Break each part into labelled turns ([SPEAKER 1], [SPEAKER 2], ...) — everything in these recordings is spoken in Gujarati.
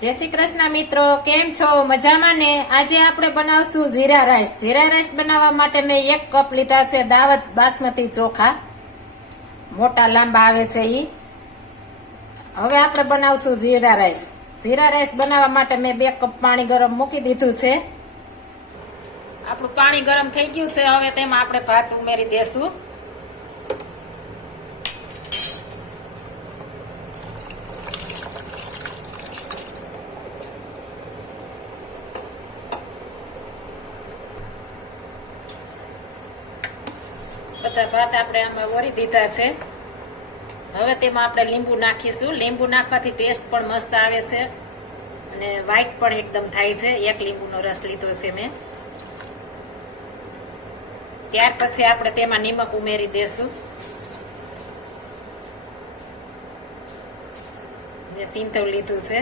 [SPEAKER 1] જય શ્રી કૃષ્ણ મિત્રો, કેમ છો? મજામાં ને? આજે આપણે બનાવશું જીરા રાઈસ. જીરા રાઈસ બનાવવા માટે મેં એક કપ લીધા છે દાવત બાસમતી ચોખા. મોટા લાંબા આવે છે ઈ. હવે આપણે બનાવશું જીરા રાઈસ. જીરા રાઈસ બનાવવા માટે મેં બે કપ પાણી ગરમ મૂકી દીધું છે. આપણું પાણી ગરમ થઈ ગયું છે. હવે તેમાં આપણે ભાત ઉમેરી દેશું. બધા ભાત આપણે આમાં વરી દીધા છે. હવે તેમાં આપણે લીંબુ નાખીશું. લીંબુ નાખવાથી ટેસ્ટ પણ મસ્ત આવે છે. અને વ્હાઈટ પણ એકદમ થાય છે. એક લીંબુનો રસ લીધો છે મેં. ત્યાર પછી આપણે તેમાં નિમક ઉમેરી દેશું. સિંધવ લીધું છે.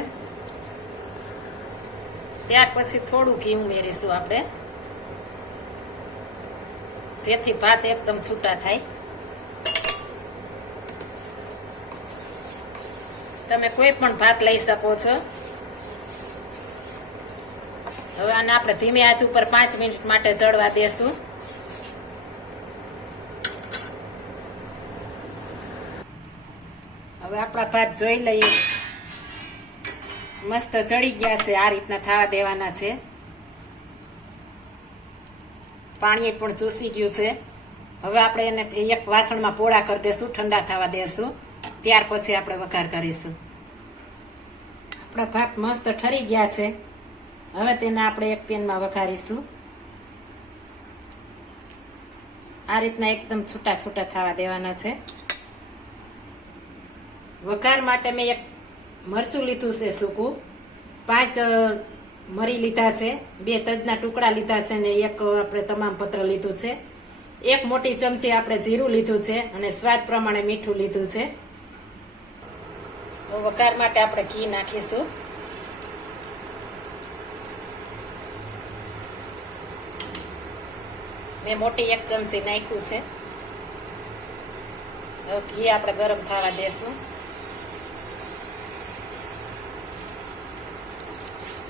[SPEAKER 1] ત્યાર પછી થોડું ઘી ઉમેરીશું આપણે. જેથી ભાત એકદમ છૂટા થાય. તમે કોઈ પણ ભાત લઈ શકો છો. હવે આને આપણે ધીમે આંચ ઉપર પાંચ મિનિટ માટે ચડવા દેશું. હવે આપણા ભાત જોઈ લઈએ. મસ્ત ચડી ગયા છે, આ રીતના થવા દેવાના છે. પાણી પણ ચૂસી ગયું છે. હવે આપણે એને એક વાસણમાં પોળા કરી દઈશું ઠંડા થવા દઈશું ત્યાર પછી આપણે વઘાર કરીશું. આપણા ભાત મસ્ત ઠરી ગયા છે. હવે તેને આપણે એક પેનમાં વઘારીશું. આ રીતના એકદમ છૂટા છૂટા થવા દેવાના છે. વઘાર માટે મેં એક મરચું લીધું છે સૂકું. પાંચ મરી લીધા છે. બે તજના ટુકડા લીધા છે ને એક આપણે તમામ પત્ર લીધું છે. એક મોટી ચમચી આપણે જીરું લીધું છે અને સ્વાદ પ્રમાણે મીઠું લીધું છે. વઘાર માટે આપણે ઘી નાખીશું. મેં મોટી એક ચમચી નાખ્યું છે. ઘી આપણે ગરમ થવા દેશું.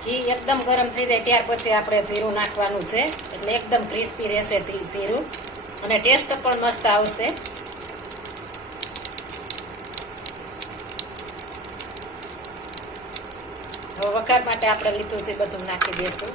[SPEAKER 1] ઘી એકદમ ગરમ થઈ જાય ત્યાર પછી આપણે જીરું નાખવાનું છે. એટલે એકદમ ક્રિસ્પી રહેશે જીરું. અને ટેસ્ટ પણ મસ્ત આવશે. વઘાર માટે આપણે લીધું છે બધું નાખી દેશું.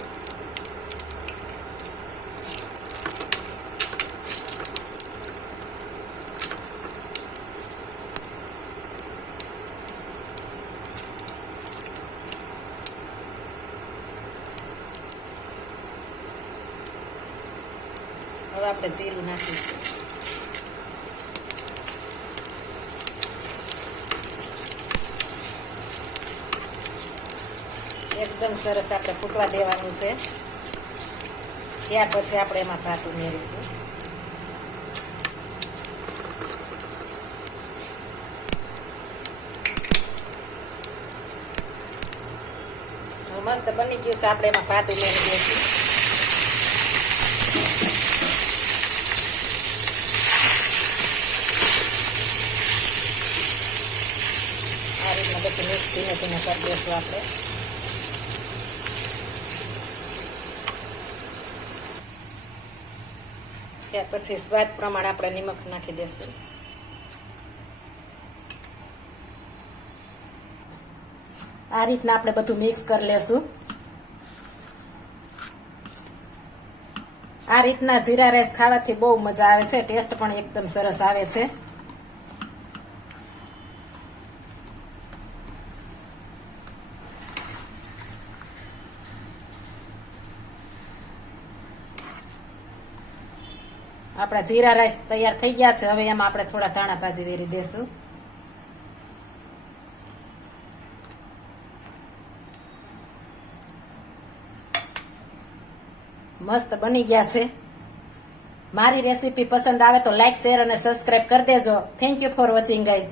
[SPEAKER 1] હવે આપણે જીરું નાખીશું. એકદમ સરસ આપણે ફૂટવા દેવાનું છે. ત્યાર પછી આપણે એમાં ભાત ઉમેરીશું. મસ્ત બની ગયું છે. આપણે એમાં ભાત ઉમેરી દઈશું. બધું મિક્સ ધીમે ધીમે કરી આપણે ત્યાર પછી સ્વાદ પ્રમાણે આપણે નિમક નાખી દઈશું આ રીતના આપણે બધું મિક્સ કરી લેશું. આ રીતના જીરા રાઈસ ખાવાથી બહુ મજા આવે છે, ટેસ્ટ પણ એકદમ સરસ આવે છે. આપણા જીરા રાઈસ તૈયાર થઈ ગયા છે. હવે એમાં આપણે થોડા ધાણા ભાજી વેરી દેશું. મસ્ત બની ગયા છે. મારી રેસીપી પસંદ આવે તો લાઈક શેર અને સબસ્ક્રાઇબ કરી દેજો. Thank you for watching guys